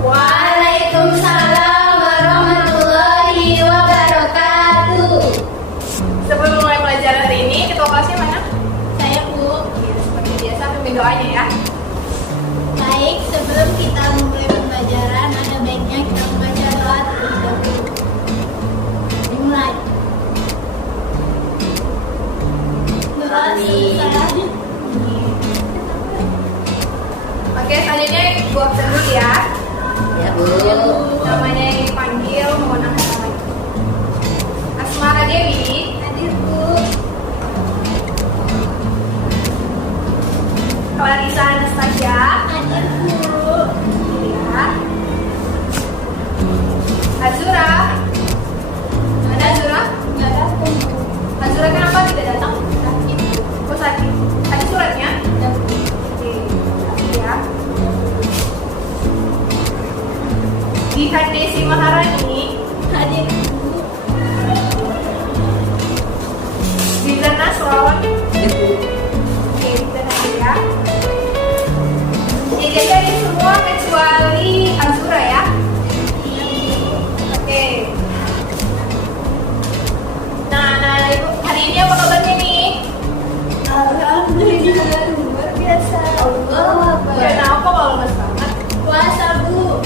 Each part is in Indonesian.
Waalaikumsalam warahmatullahi wabarakatuh. Sebelum mulai pelajaran hari ini, ketua kelasnya mana? Saya Bu. Ya, seperti biasa, pimpin doanya ya. Baik, sebelum kita mulai pembelajaran, ada baiknya kita membaca doa terlebih dahulu. Dimulai. Doa selanjutnya. Oke, selanjutnya Bu absen dulu ya. Ya Bu. Namanya yang dipanggil, mohon angkat tangannya. Asmara Dewi. Hadir Bu. Clarissa Anastasia. Hadir Bu. Ya. Azura. Ada Azura? Nggak datang Bu. Azura kenapa tidak datang? Sakit Bu. Oh, sakit. Ada suratnya? Ada Bu. Oke, ya. Dihan Desi Maharani. Hadir Bu. Dilan Nasron. Ya Bu. Oke, kita nanti ya. Jadi semua kecuali Azura ya. Oke. Nah, Ibu, hari ini apa kabarnya nih? Alhamdulillah luar biasa. Allah Kenapa kalau nggak semangat? puasa Bu.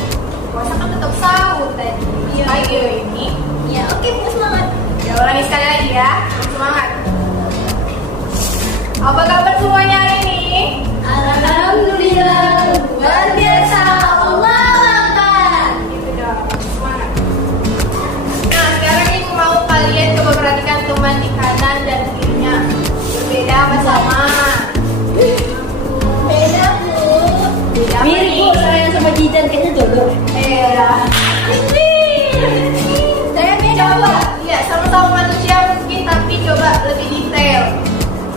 Puasa kan tetap sahur tadi. Iya. Pagi loh ini. Ya oke Bu, semangat. Ya ulangi sekali lagi ya. Semangat. Apa kabar semuanya hari ini? Alhamdulillah luar biasa. Allah Akbar. Gitu dong. Semangat. Nah, sekarang Ibu mau kalian coba perhatikan teman di kanan dan kirinya. Berbeda apa sama? Beda Bu. Beda apa Mirip Bu, nih? saya sama Jidan kayaknya jodoh. Iya. Saya beda Bu. Coba, ya sama-sama manusia mungkin tapi coba lebih detail.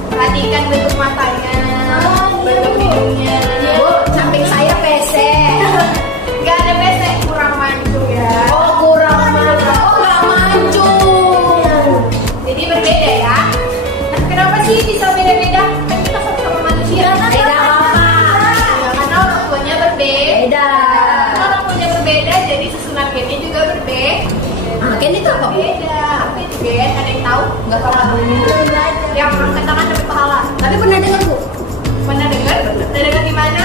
Perhatikan bentuk matanya, bentuk hidungnya. Bu, samping saya pesek. Gak ada besek, kurang mancung ya. Oh kurang mancung. Oh nggak mancung. Jadi berbeda ya. Nah, kenapa sih bisa beda-beda? Kan kita sama-sama manusia. Beda apa? Ya, karena orang tuanya berbeda. Beda. Karena orang tuanya berbeda, jadi susunan gennya juga berbeda. Makin itu apa Bu? Beda. Apa itu gen? Ada yang tahu? Nggak tahu. Belum belajar. Yang angkat tangan dapat pahala. Tapi pernah dengar Bu? Pernah dengar? Pernah dengar di mana?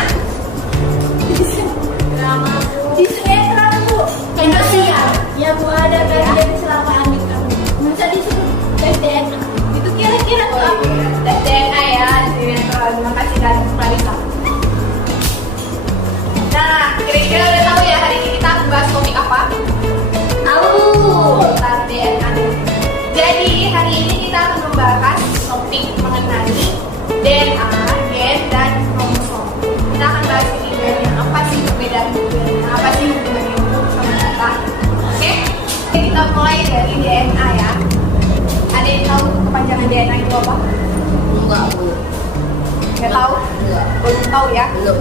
Drama Bu. Di sinetron Bu. Indosiar. Ya Bu, ada kajian kecelakaan di kamu. Masa disuruh tes DNA. Itu kira-kira tuh apa? Tes DNA ya, sinetron. Terima kasih dan Clarissa. Nah, kira-kira udah tahu ya hari ini kita bahas topik apa? Tahu. Tes DNA. Jadi hari ini kita akan membahas topik mengenai DNA, gen dan kromosom. Kita akan bahas ini bedanya apa sih perbedaan DNA, apa sih hubungannya sama kita. Oke, kita mulai dari DNA ya. Ada yang tahu kepanjangan DNA itu apa? Enggak Bu. Nggak tahu? Enggak. Belum tahu ya? Belum.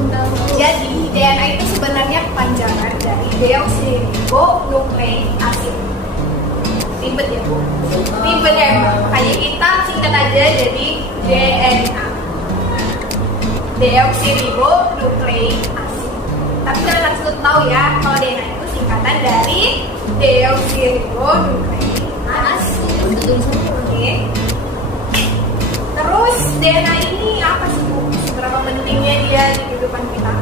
Jadi DNA itu sebenarnya kepanjangan dari deoksiribonukleik acid. Ribet ya Bu? Ribet ya emang. Makanya kita singkat aja jadi DNA. Deoksiribonukleik acid. Tapi kalian harus tahu ya, kalau DNA itu singkatan dari deoksiribonukleik acid. Oke. Terus DNA ini apa sih Bu? Seberapa pentingnya dia di kehidupan kita?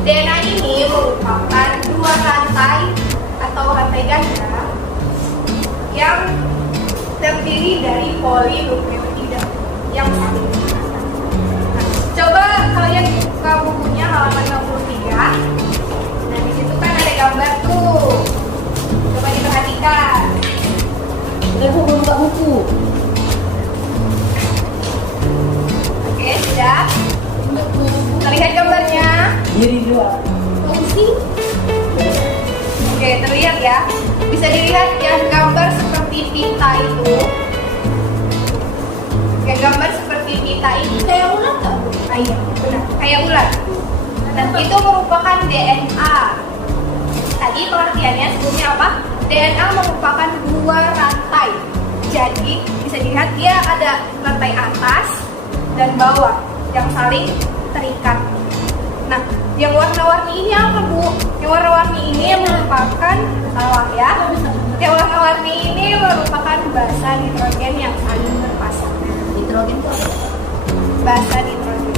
DNA ini merupakan dua rantai atau rantai ganda yang terdiri dari polinukleotida yang saling menggunakan. Nah, coba kalian buka bukunya halaman 63. Nah, di situ kan ada gambar tuh. Coba diperhatikan. Udah Bu, belum buka buku. Oke, sudah. Terlihat gambarnya? Diri dua. Fungsi. Oke, terlihat ya. Bisa dilihat yang gambar seperti pita itu. Yang gambar seperti pita ini Kayak ulat nggak Bu? iya, benar. Kayak ulat. Dan itu merupakan DNA. Tadi pengertiannya sebelumnya apa? DNA merupakan dua rantai. Jadi bisa dilihat dia ada rantai atas dan bawah yang saling terikat. Nah, yang warna-warni ini apa Bu? Yang bawah ya. Yang warna-warni ini merupakan basa nitrogen yang saling berpasangan. Nitrogen itu apa? Basa nitrogen.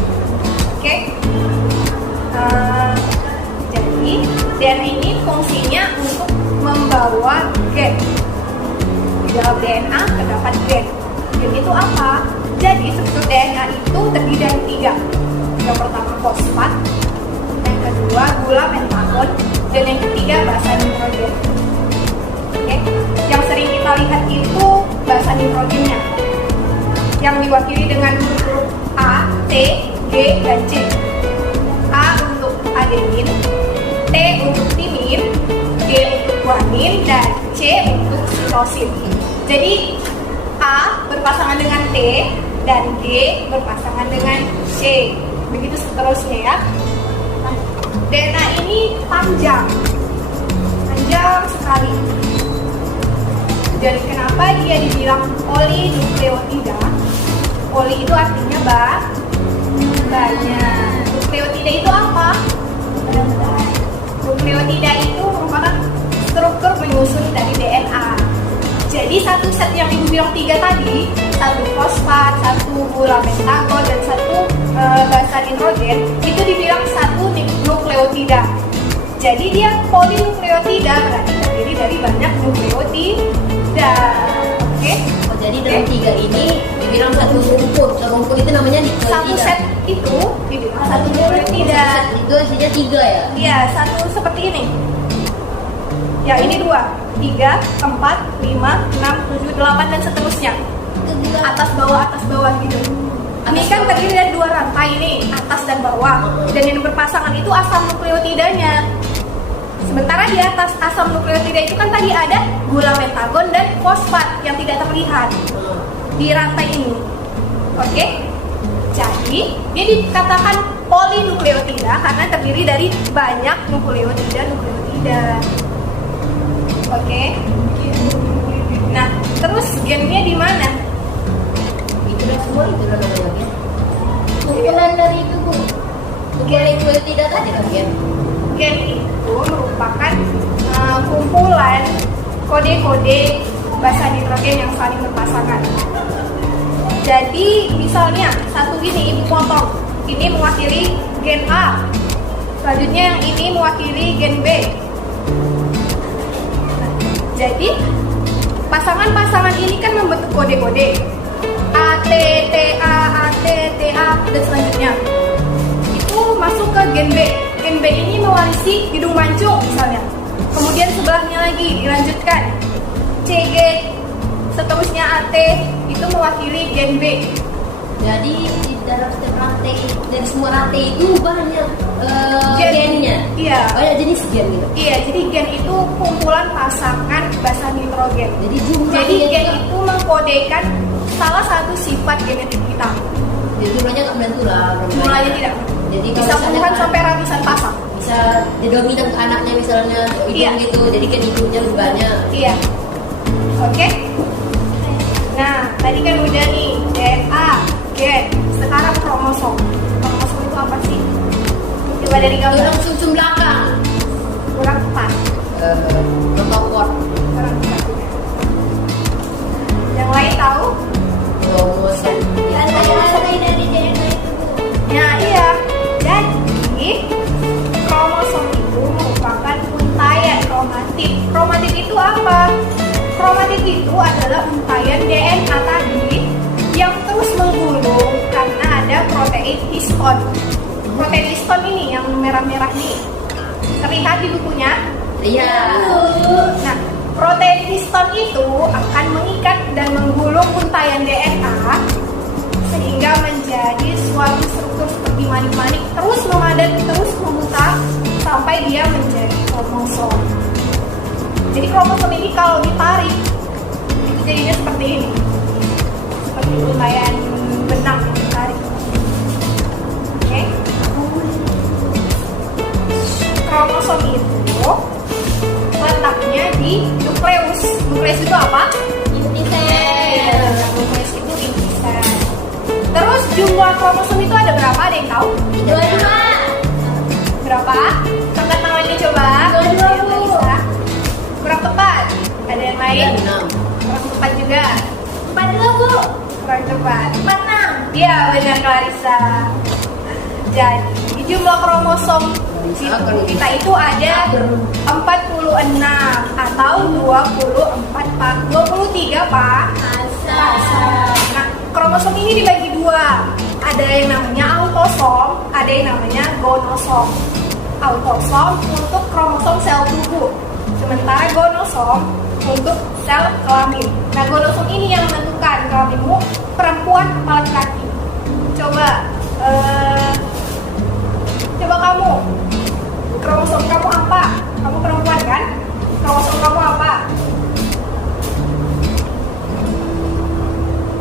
Oke. Jadi DNA ini fungsinya untuk membawa gen. Di dalam DNA terdapat gen. Gen itu apa? Jadi struktur DNA itu terdiri dari 3. Yang pertama fosfat, yang kedua gula pentagon, dan yang ketiga basa nitrogen. Oke. Yang sering kita lihat itu basa nitrogennya, yang diwakili dengan huruf A, T, G, dan C. A untuk adenin, T untuk timin, G untuk guanin, dan C untuk sitosin. Jadi A berpasangan dengan T dan G berpasangan dengan C. Begitu seterusnya ya. DNA ini panjang sekali. Jadi kenapa dia dibilang polinukleotida? Poli itu artinya banyak. Nukleotida itu apa? Nukleotida itu merupakan struktur menyusun dari DNA. Jadi satu set yang ibu bilang 3 tadi, 1 fosfat, 1 gula pentagon, dan 1 basa nitrogen, itu dibilang 1 nukleotida. Jadi dia polinukleotida, berarti terdiri dari banyak nukleotida. Oke? Oh, jadi dalam 3 ini dibilang satu rumput. Rumput itu namanya Satu nukleotida. set itu dibilang 1 nukleotida. Itu isinya 3 ya? Iya, satu seperti ini. Ya, ini 2, 3, 4, 5, 6, 7, 8, dan seterusnya. Atas bawah gitu. Ini kan terdiri dari 2 rantai nih, atas dan bawah. Dan yang berpasangan itu asam nukleotidanya. Sementara di atas asam nukleotida itu kan tadi ada gula pentagon dan fosfat yang tidak terlihat di rantai ini. Oke? Jadi, dia dikatakan polinukleotida karena terdiri dari banyak nukleotida. Oke? Nah, terus gennya di mana? Itu udah semua, itu udah namanya gen. Kumpulan dari itu, Bu. Kumpulan nukleotida tadi kan gen. Gen itu merupakan kumpulan kode-kode basa nitrogen yang saling berpasangan. Jadi misalnya satu ini ibu potong, ini mewakili gen A, selanjutnya yang ini mewakili gen B. Jadi pasangan-pasangan ini kan membentuk kode-kode A, T, T, A, T, T, A, dan selanjutnya. Itu masuk ke gen B. Gen B ini mewarisi hidung mancung misalnya. Kemudian sebelahnya lagi dilanjutkan CG, seterusnya AT, itu mewakili gen B. Jadi di dalam setiap rantai, dari semua rantai itu banyak gennya. Iya. Banyak jenis gen gitu. Iya, jadi gen itu kumpulan pasangan basa nitrogen. Jadi jumlahnya Jadi gen juga- itu mengkodekan salah satu sifat genetik kita. Jadi jumlahnya nggak menentu lah. Jumlahnya tidak. Jadi kalau Bisa misalnya puluhan kan sampai ratusan pasang. bisa dominan ke anaknya misalnya hidung Iya. gitu. Jadi kan hidungnya lebih banyak. Iya. Oke. Nah, tadi kan udah nih DNA, gen. Sekarang kromosom. Kromosom itu apa sih? Coba dari gambar. Tulang sum belakang. Kurang tepat. Protokol. Kurang tepat juga. Yang lain tahu? Kromosom. Rantai-rantai dari DNA itu, Bu. Nah, iya. Jadi kromosom itu merupakan untayan kromatik. Kromatik itu apa? Kromatik itu adalah untayan DNA tadi yang terus menggulung karena ada protein histon. Protein histon ini yang merah-merah nih. Terlihat di bukunya? Iya. Nah, protein histon itu akan mengikat dan menggulung untayan DNA sehingga menjadi suatu struktur seperti manik-manik terus memadat, terus membuka sampai dia menjadi kromosom. Jadi kromosom ini kalau ditarik itu jadinya seperti ini, seperti untayan benang yang ditarik. Oke? Kromosom itu letaknya di nukleus. Nukleus itu apa? Intisel. Nukleus itu inti sel. Terus jumlah kromosom itu ada berapa? Ada yang tahu? 22. Berapa? Angkat tangannya coba. 22, Bu. Biar bisa. Kurang tepat Iya benar Clarissa. Jadi jumlah kromosom di tubuh kita itu ada 46 atau 23 Pak. Nah, kromosom ini dibagi dua. Ada yang namanya autosom, ada yang namanya gonosom. Autosom untuk kromosom sel tubuh, sementara gonosom untuk sel kelamin. Nah, gonosom ini yang menentukan kelaminmu perempuan atau laki-laki. Coba kamu, kromosom kamu apa? Kamu perempuan kan? Kromosom kamu apa?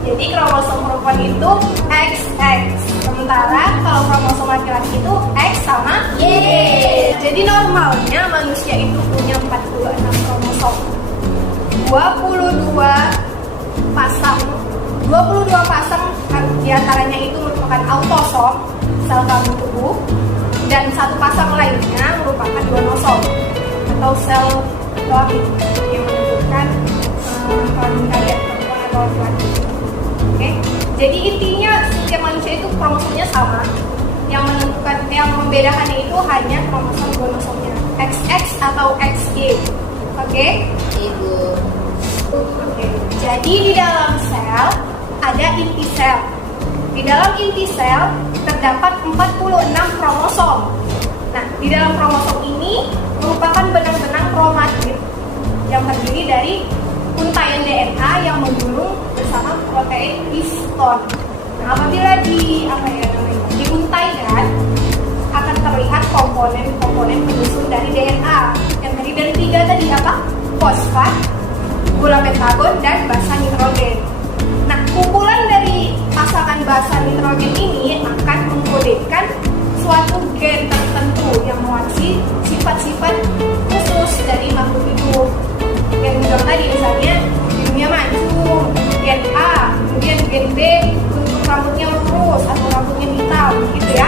Jadi kromosom perempuan itu XX, sementara kalau kromosom laki-laki itu X sama Y. Jadi normalnya manusia itu punya 46 kromosom. 22 pasang diantaranya itu merupakan autosom, sel kelamin tubuh, dan satu pasang lainnya merupakan gonosom atau sel kelamin yang menentukan kelamin kalian perempuan atau laki-laki. Oke, jadi intinya setiap manusia itu kromosomnya sama. Yang menentukan, yang membedakannya itu hanya kromosom gonosomnya XX atau XY. Oke? Ibu. Oke. Jadi di dalam sel ada inti sel. Di dalam inti sel terdapat 46 kromosom. Nah, di dalam kromosom ini merupakan benang-benang kromatin yang terdiri dari untaian DNA yang menggulung bersama protein histon. Nah, apabila diuntaikan akan terlihat komponen-komponen penyusun dari DNA yang tadi dari 3 tadi apa? Fosfat, gula pentagon, dan basa nitrogen. Nah, kumpulan dari pasangan basa nitrogen ini akan mengkodekan suatu gen tertentu yang mewakili sifat-sifat khusus dari makhluk hidup. Yang bilang tadi misalnya hidungnya mancung, gen A, kemudian gen B untuk rambutnya lurus atau rambutnya hitam, gitu ya.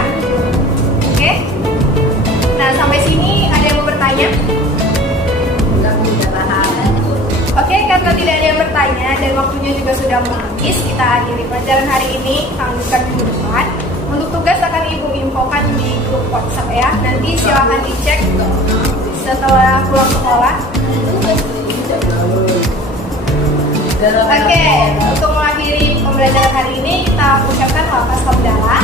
Oke? Nah, sampai sini ada yang mau bertanya? Oke, karena tidak ada yang bertanya dan waktunya juga sudah mau habis, kita akhiri pelajaran hari ini, lanjutkan minggu depan. Untuk tugas akan Ibu infokan di grup WhatsApp ya. Nanti silakan dicek setelah pulang sekolah. Oke, untuk mengakhiri pembelajaran hari ini kita ucapkan lafaz hamdalah.